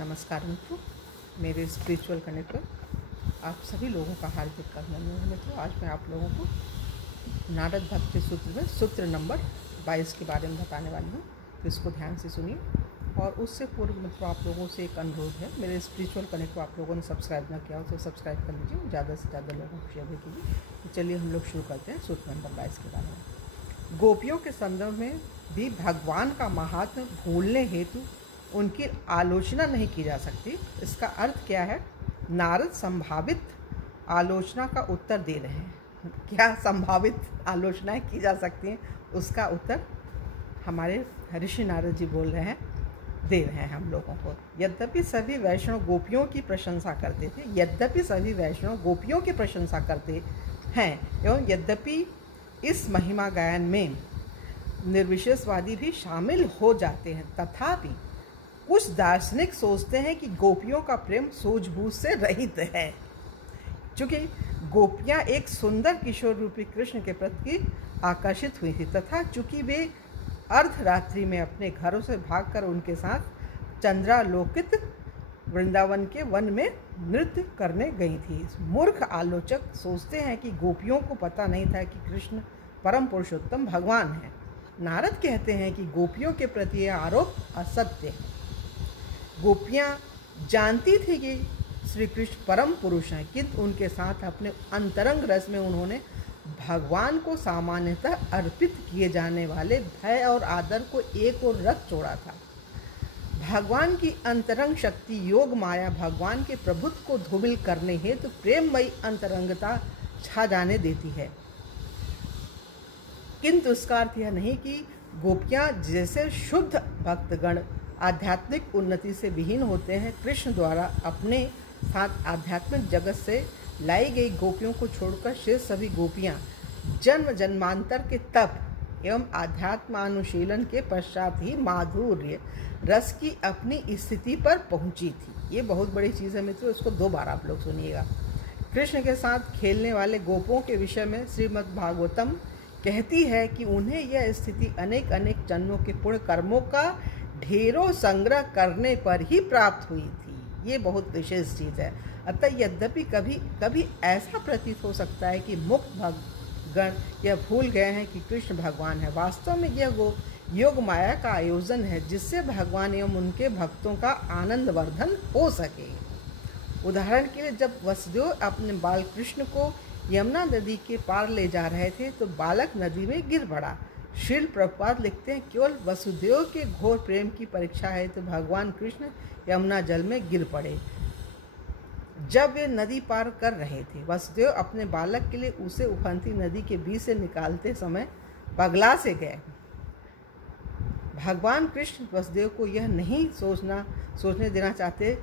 नमस्कार मित्रों, मेरे स्पिरिचुअल कनेक्ट पर आप सभी लोगों का हार्दिक अभिनंदन है। मित्रों, आज मैं आप लोगों को नारद भक्ति सूत्र में सूत्र नंबर 22 के बारे में बताने वाली हूँ, तो इसको ध्यान से सुनिए। और उससे पूर्व मित्रों, आप लोगों से एक अनुरोध है, मेरे स्पिरिचुअल कनेक्ट को आप लोगों ने सब्सक्राइब ना किया हो तो सब्सक्राइब कर लीजिए, ज़्यादा से ज़्यादा लोगों को शेयर भी कीजिए। तो चलिए हम लोग शुरू करते हैं सूत्र नंबर 22 के बारे में। गोपियों के संदर्भ में भी भगवान का महात्म्य भूलने हेतु उनकी आलोचना नहीं की जा सकती। इसका अर्थ क्या है? नारद संभावित आलोचना का उत्तर दे रहे हैं। क्या संभावित आलोचनाएं की जा सकती हैं, उसका उत्तर हमारे ऋषि नारद जी बोल रहे हैं, दे रहे हैं हम लोगों को। यद्यपि सभी वैष्णव गोपियों की प्रशंसा करते थे, यद्यपि सभी वैष्णव गोपियों की प्रशंसा करते हैं, एवं यद्यपि इस महिमा गायन में निर्विशेषवादी भी शामिल हो जाते हैं, तथापि कुछ दार्शनिक सोचते हैं कि गोपियों का प्रेम सूझबूझ से रहित है। चूँकि गोपियाँ एक सुंदर किशोर रूपी कृष्ण के प्रति आकर्षित हुई थी, तथा चूँकि वे अर्धरात्रि में अपने घरों से भागकर उनके साथ चंद्रालोकित वृंदावन के वन में नृत्य करने गई थी। मूर्ख आलोचक सोचते हैं कि गोपियों को पता नहीं था कि कृष्ण परम पुरुषोत्तम भगवान है। नारद कहते हैं कि गोपियों के प्रति यह आरोप असत्य है। गोपियाँ जानती थी कि श्री कृष्ण परम पुरुष हैं, किंतु उनके साथ अपने अंतरंग रस में उन्होंने भगवान को सामान्यतः अर्पित किए जाने वाले भय और आदर को एक ओर रख छोड़ा था। भगवान की अंतरंग शक्ति योग माया भगवान के प्रभुत्व को धूमिल करने हेतु प्रेममयी अंतरंगता छा जाने देती है, किंतु उसका अर्थ यह नहीं कि गोपियाँ जैसे शुद्ध भक्तगण आध्यात्मिक उन्नति से विहीन होते हैं, कृष्ण द्वारा अपने साथ आध्यात्मिक जगत से लाई गई गोपियों को छोड़कर शेष सभी गोपियाँ जन्म जन्मांतर के तप एवं आध्यात्मानुशीलन के पश्चात ही माधुर्य रस की अपनी स्थिति पर पहुँची थी। ये बहुत बड़ी चीज़ है मित्रों, इसको 2 बार आप लोग सुनिएगा। कृष्ण के साथ खेलने वाले गोपों के विषय में श्रीमद् भागवतम कहती है कि उन्हें यह स्थिति अनेक अनेक जन्मों के पुण्य कर्मों का ढेरों संग्रह करने पर ही प्राप्त हुई थी। ये बहुत विशेष चीज़ है। अतः यद्यपि कभी कभी ऐसा प्रतीत हो सकता है कि मुक्त भक्तगण यह भूल गए हैं कि कृष्ण भगवान है, वास्तव में यह योग माया का आयोजन है जिससे भगवान एवं उनके भक्तों का आनंद वर्धन हो सके। उदाहरण के लिए, जब वसुदेव अपने बाल कृष्ण को यमुना नदी के पार ले जा रहे थे तो बालक नदी में गिर पड़ा। श्रील प्रभुपाद लिखते हैं, केवल वसुदेव के घोर प्रेम की परीक्षा है तो भगवान कृष्ण यमुना जल में गिर पड़े। जब वे नदी पार कर रहे थे, वसुदेव अपने बालक के लिए उसे उफनती नदी के बीच से निकालते समय पगला से गए। भगवान कृष्ण वसुदेव को यह नहीं सोचने देना चाहते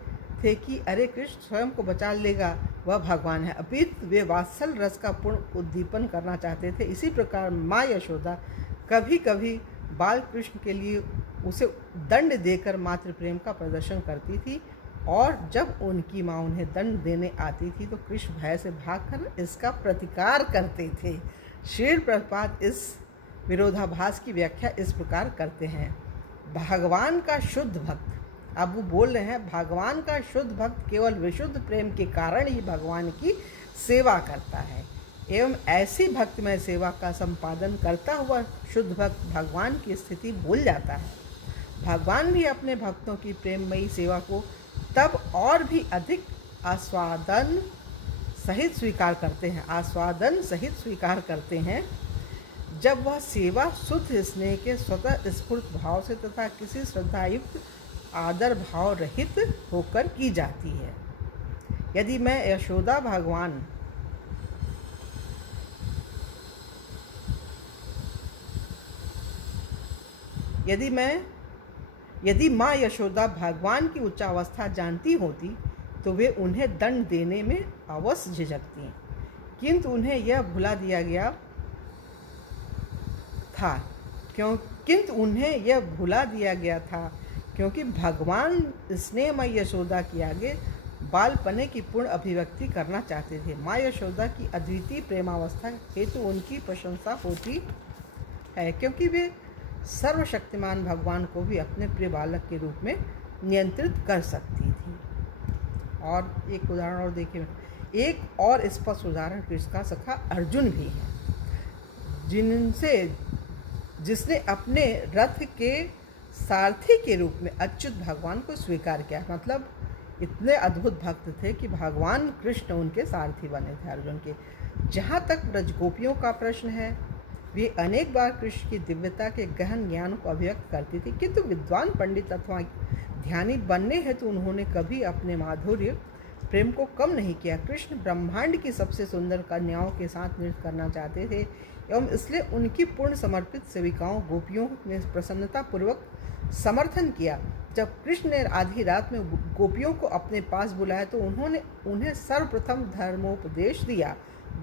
थे कि अरे कृष्ण स्वयं को बचा लेगा, वह भगवान है, अपितु वे वात्सल रस का पूर्ण उद्दीपन करना चाहते थे। इसी प्रकार माँ यशोदा कभी कभी बाल कृष्ण के लिए उसे दंड देकर मातृ प्रेम का प्रदर्शन करती थी, और जब उनकी माँ उन्हें दंड देने आती थी तो कृष्ण भय से भागकर इसका प्रतिकार करते थे। श्रील प्रभुपाद इस विरोधाभास की व्याख्या इस प्रकार करते हैं, भगवान का शुद्ध भक्त, अब वो बोल रहे हैं भगवान का शुद्ध भक्त केवल विशुद्ध प्रेम के कारण ही भगवान की सेवा करता है, एवं ऐसी भक्तिमय सेवा का संपादन करता हुआ शुद्ध भक्त भगवान की स्थिति भूल जाता है। भगवान भी अपने भक्तों की प्रेममयी सेवा को तब और भी अधिक आस्वादन सहित स्वीकार करते हैं जब वह सेवा शुद्ध स्नेह के स्वतः स्फूर्त भाव से तथा किसी श्रद्धायुक्त आदर भाव रहित होकर की जाती है। यदि मैं यशोदा यदि माँ यशोदा भगवान की उच्चावस्था जानती होती तो वे उन्हें दंड देने में अवश्य झिझकती, किंतु उन्हें यह भुला दिया गया था क्योंकि भगवान स्नेहमय यशोदा के आगे बालपने की पूर्ण अभिव्यक्ति करना चाहते थे। माँ यशोदा की अद्वितीय प्रेमावस्था हेतु उनकी प्रशंसा होती है, क्योंकि वे सर्वशक्तिमान भगवान को भी अपने प्रिय बालक के रूप में नियंत्रित कर सकती थी। और एक उदाहरण और देखिए, एक और स्पष्ट उदाहरण कृष्ण का सखा अर्जुन भी है, जिसने अपने रथ के सारथी के रूप में अच्युत भगवान को स्वीकार किया। मतलब इतने अद्भुत भक्त थे कि भगवान कृष्ण उनके सारथी बने थे अर्जुन के। जहाँ तक ब्रजगोपियों का प्रश्न है, वे अनेक बार कृष्ण की दिव्यता के गहन ज्ञान को अभिव्यक्त करती थी, किंतु विद्वान पंडित अथवा ध्यानी बनने हेतु उन्होंने कभी अपने माधुर्य प्रेम को कम नहीं किया। कृष्ण ब्रह्मांड की सबसे सुंदर कन्याओं के साथ नृत्य करना चाहते थे एवं इसलिए उनकी पूर्ण समर्पित सेविकाओं गोपियों ने प्रसन्नतापूर्वक समर्थन किया। जब कृष्ण ने आधी रात में गोपियों को अपने पास बुलाया तो उन्होंने उन्हें सर्वप्रथम धर्मोपदेश दिया।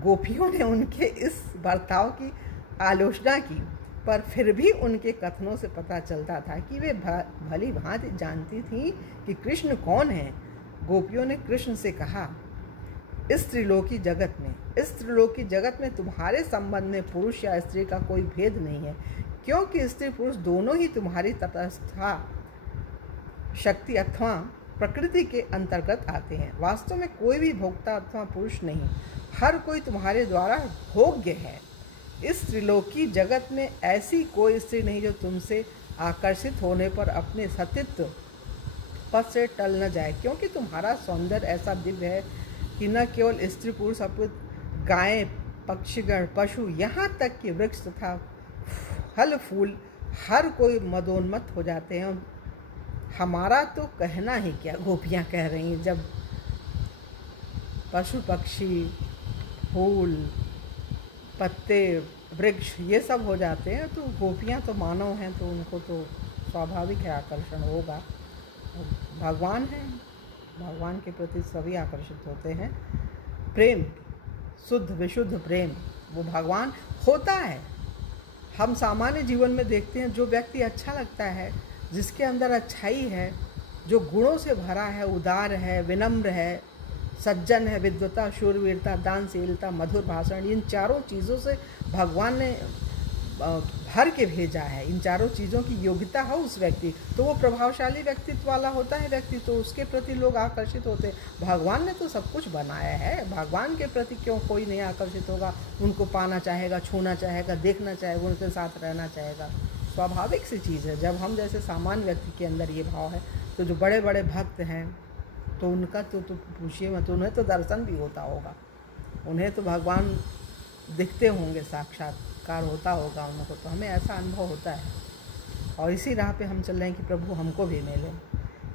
गोपियों ने उनके इस बर्ताव की आलोचना की, पर फिर भी उनके कथनों से पता चलता था कि वे भली भांति जानती थीं कि कृष्ण कौन है। गोपियों ने कृष्ण से कहा, इस त्रिलोकी जगत में तुम्हारे संबंध में पुरुष या स्त्री का कोई भेद नहीं है, क्योंकि स्त्री पुरुष दोनों ही तुम्हारी तटस्था शक्ति अथवा प्रकृति के अंतर्गत आते हैं। वास्तव में कोई भी भोक्ता अथवा पुरुष नहीं, हर कोई तुम्हारे द्वारा भोग्य है। इस त्रिलोकी जगत में ऐसी कोई स्त्री नहीं जो तुमसे आकर्षित होने पर अपने सतीत्व पद से टल न जाए, क्योंकि तुम्हारा सौंदर्य ऐसा दिव्य है कि न केवल स्त्री पुरुष अपितु गायें, पक्षीगण, पशु, यहाँ तक कि वृक्ष तथा फल फूल हर कोई मदोन्मत्त हो जाते हैं। हमारा तो कहना ही क्या, गोपियाँ कह रही हैं, जब पशु पक्षी फूल पत्ते वृक्ष ये सब हो जाते हैं तो गोपियाँ तो मानव हैं, तो उनको तो स्वाभाविक है आकर्षण होगा। भगवान हैं, भगवान के प्रति सभी आकर्षित होते हैं। प्रेम, शुद्ध विशुद्ध प्रेम वो भगवान होता है। हम सामान्य जीवन में देखते हैं, जो व्यक्ति अच्छा लगता है, जिसके अंदर अच्छाई है, जो गुणों से भरा है, उदार है, विनम्र है, सज्जन है, विद्वता, शूरवीरता, दानशीलता, मधुर भाषण, इन चारों चीज़ों से भगवान ने भर के भेजा है। इन चारों चीज़ों की योग्यता हो उस व्यक्ति, तो वो प्रभावशाली व्यक्तित्व वाला होता है व्यक्ति, तो उसके प्रति लोग आकर्षित होते हैं। भगवान ने तो सब कुछ बनाया है, भगवान के प्रति क्यों कोई नहीं आकर्षित होगा? उनको पाना चाहेगा, छूना चाहेगा, देखना चाहेगा, उनके साथ रहना चाहेगा। स्वाभाविक सी चीज़ है। जब हम जैसे सामान्य व्यक्ति के अंदर ये भाव है, तो जो बड़े बड़े भक्त हैं तो उनका तो पूछिए मत, उन्हें तो दर्शन भी होता होगा, उन्हें तो भगवान दिखते होंगे, साक्षात्कार होता होगा उनको, तो हमें ऐसा अनुभव होता है। और इसी राह पे हम चल रहे हैं कि प्रभु हमको भी मिले।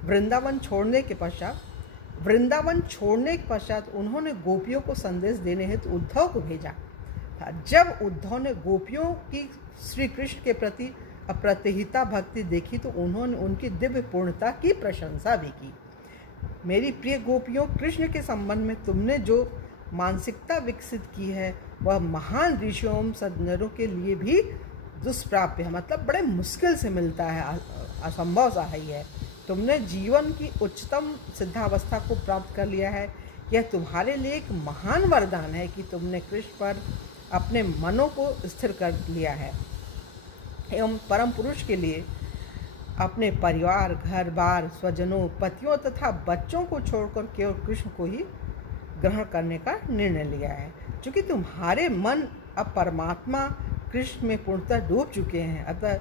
वृंदावन छोड़ने के पश्चात उन्होंने गोपियों को संदेश देने हेतु उद्धव को भेजा था। जब उद्धव ने गोपियों की श्री कृष्ण के प्रति अप्रतिहिता भक्ति देखी तो उन्होंने उनकी दिव्य पूर्णता की प्रशंसा भी की। मेरी प्रिय गोपियों, कृष्ण के संबंध में तुमने जो मानसिकता विकसित की है वह महान ऋषियों एवं सज्जनों के लिए भी दुष्प्राप्य है। मतलब बड़े मुश्किल से मिलता है, असंभव सा ही है। तुमने जीवन की उच्चतम सिद्धावस्था को प्राप्त कर लिया है। यह तुम्हारे लिए एक महान वरदान है कि तुमने कृष्ण पर अपने मनों को स्थिर कर लिया है एवं परम पुरुष के लिए अपने परिवार, घर बार, स्वजनों, पतियों तथा बच्चों को छोड़कर केवल कृष्ण को ही ग्रहण करने का निर्णय लिया है। क्योंकि तुम्हारे मन अब परमात्मा कृष्ण में पूर्णतः डूब चुके हैं, अतः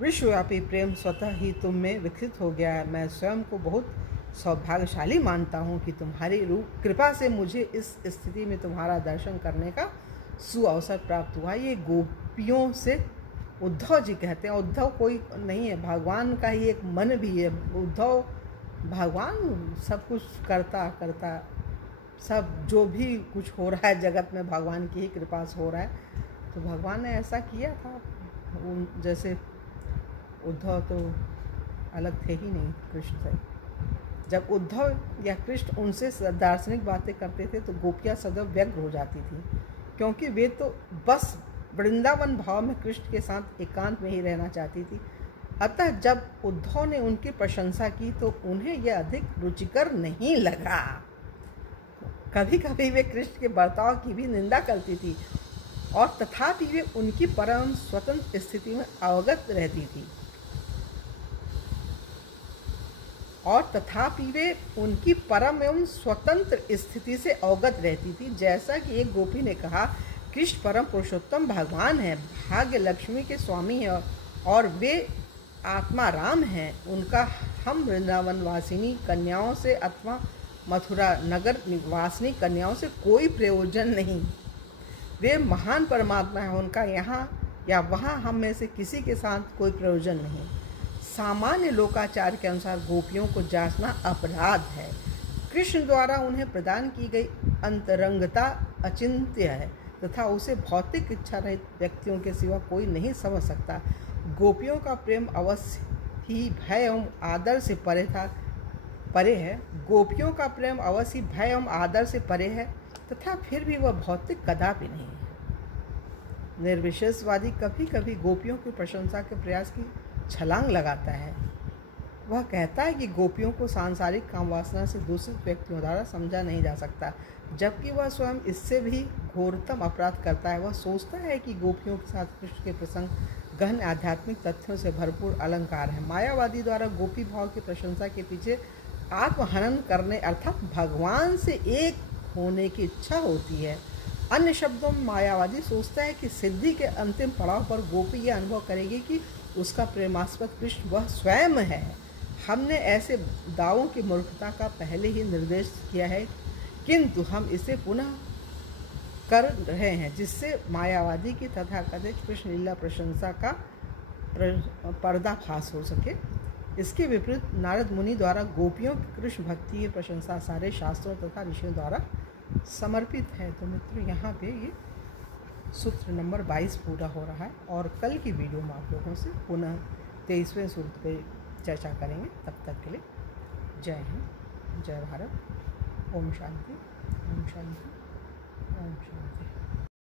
विश्वव्यापी प्रेम स्वतः ही तुम में विकसित हो गया है। मैं स्वयं को बहुत सौभाग्यशाली मानता हूँ कि तुम्हारी कृपा से मुझे इस स्थिति में तुम्हारा दर्शन करने का सुअवसर प्राप्त हुआ। ये गोपियों से उद्धव जी कहते हैं। उद्धव कोई नहीं है, भगवान का ही एक मन भी है। उद्धव भगवान सब कुछ करता सब जो भी कुछ हो रहा है जगत में भगवान की ही कृपा से हो रहा है। तो भगवान ने ऐसा किया था। जैसे उद्धव तो अलग थे ही नहीं कृष्ण से। जब उद्धव या कृष्ण उनसे दार्शनिक बातें करते थे तो गोपियाँ सदैव व्यग्र हो जाती थी, क्योंकि वे तो बस वृंदावन भाव में कृष्ण के साथ एकांत में ही रहना चाहती थी। अतः जब उद्धव ने उनकी प्रशंसा की तो उन्हें यह अधिक रुचिकर नहीं लगा। कभी कभी वे कृष्ण के बर्ताव की भी निंदा करती थी और तथापि वे उनकी परम स्वतंत्र स्थिति में अवगत रहती थी और तथापि वे उनकी परम एवं स्वतंत्र स्थिति से अवगत रहती थी। जैसा कि एक गोपी ने कहा, कृष्ण परम पुरुषोत्तम भगवान है, भाग्य लक्ष्मी के स्वामी है और वे आत्मा राम हैं। उनका हम वृंदावन वासिनी कन्याओं से अथवा मथुरा नगर निवासिनी कन्याओं से कोई प्रयोजन नहीं। वे महान परमात्मा है, उनका यहाँ या वहाँ हम में से किसी के साथ कोई प्रयोजन नहीं। सामान्य लोकाचार के अनुसार गोपियों को जांचना अपराध है। कृष्ण द्वारा उन्हें प्रदान की गई अंतरंगता अचिंत्य है तथा उसे भौतिक इच्छा रहित व्यक्तियों के सिवा कोई नहीं समझ सकता। गोपियों का प्रेम अवश्य ही भय एवं आदर से परे है। गोपियों का प्रेम अवश्य भय एवं आदर से परे है तथा फिर भी वह भौतिक कदापि नहीं है। निर्विशेषवादी कभी कभी गोपियों की प्रशंसा के प्रयास की छलांग लगाता है। वह कहता है कि गोपियों को सांसारिक काम वासना से दूषित व्यक्तियों द्वारा समझा नहीं जा सकता, जबकि वह स्वयं इससे भी घोरतम अपराध करता है। वह सोचता है कि गोपियों के साथ कृष्ण के प्रसंग गहन आध्यात्मिक तथ्यों से भरपूर अलंकार है। मायावादी द्वारा गोपी भाव की प्रशंसा के पीछे आत्महनन करने अर्थात भगवान से एक होने की इच्छा होती है। अन्य शब्दों में मायावादी सोचता है कि सिद्धि के अंतिम पड़ाव पर गोपी यह अनुभव करेगी कि उसका प्रेमास्पद कृष्ण वह स्वयं है। हमने ऐसे दावों की मूर्खता का पहले ही निर्देश किया है, किंतु हम इसे पुनः कर रहे हैं, जिससे मायावादी की तथाकथित कृष्ण लीला प्रशंसा का पर्दाफाश हो सके। इसके विपरीत नारद मुनि द्वारा गोपियों की कृष्ण भक्ति की प्रशंसा सारे शास्त्रों तथा ऋषियों द्वारा समर्पित है। तो मित्रों, यहाँ पे ये सूत्र नंबर 22 पूरा हो रहा है और कल की वीडियो में आप लोगों से पुनः 23वें सूत्र पे चर्चा करेंगे। तब तक के लिए जय हिंद, जय भारत, ओम शांति, ओम शांति, ओम शांति।